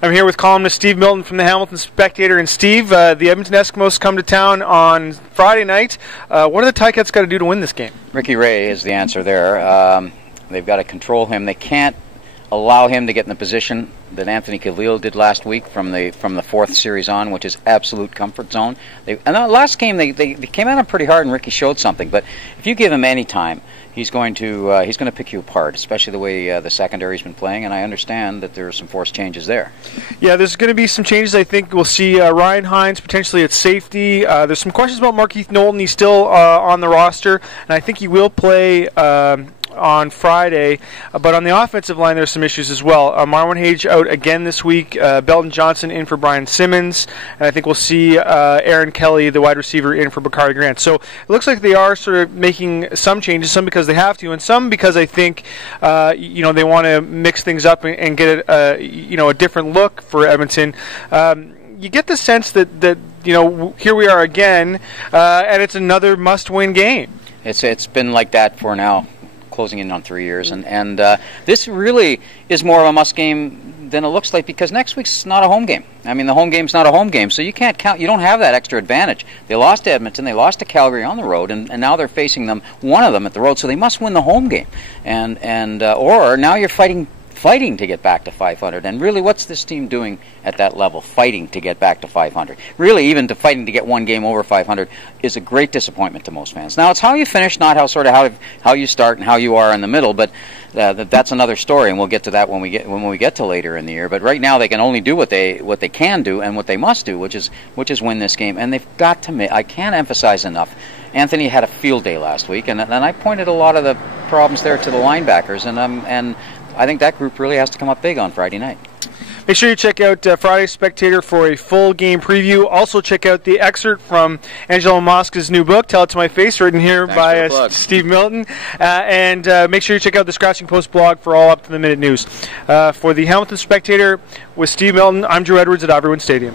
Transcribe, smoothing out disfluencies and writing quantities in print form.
I'm here with columnist Steve Milton from the Hamilton Spectator. And Steve, the Edmonton Eskimos come to town on Friday night. What do the Ticats got to do to win this game? Ricky Ray is the answer there. They've got to control him. They can't allow him to get in the position that Anthony Khalil did last week from the fourth series on, which is absolute comfort zone. And the last game they came at him pretty hard, and Ricky showed something. But if you give him any time, he's going to pick you apart, especially the way the secondary's been playing. And I understand that there are some forced changes there. Yeah, there's going to be some changes. I think we'll see Ryan Hines potentially at safety. There's some questions about Markeith Knowlton. He's still on the roster, and I think he will play on Friday, but on the offensive line there's some issues as well. Marwan Hage out again this week, Belton Johnson in for Brian Simmons, and I think we'll see Aaron Kelly, the wide receiver, in for Bakari Grant. So it looks like they are sort of making some changes, some because they have to, and some because I think they want to mix things up and get a different look for Edmonton. You get the sense that here we are again, and it's another must-win game. It's been like that for now, closing in on 3 years, and this really is more of a must game than it looks like, because next week's not a home game. I mean, the home game's not a home game, so you can't count. You don't have that extra advantage. They lost to Edmonton, they lost to Calgary on the road, and now they're facing one of them at the road, so they must win the home game. Or now you're fighting to get back to 500. And really, what's this team doing at that level, fighting to get back to 500? Really, even fighting to get one game over 500 is a great disappointment to most fans. Now, it's how you finish, not how you start and how you are in the middle, but that's another story, and we'll get to that when we get to later in the year. But right now, they can only do what they can do and what they must do, which is win this game. And they've got to. I can't emphasize enough. Anthony had a field day last week, and I pointed a lot of the problems there to the linebackers, and I think that group really has to come up big on Friday night. Make sure you check out Friday's Spectator for a full game preview. Also check out the excerpt from Angelo Mosca's new book, Tell It to My Face, written here by Steve Milton. And make sure you check out the Scratching Post blog for all up-to-the-minute news. For the Hamilton Spectator with Steve Milton, I'm Drew Edwards at Everyone Stadium.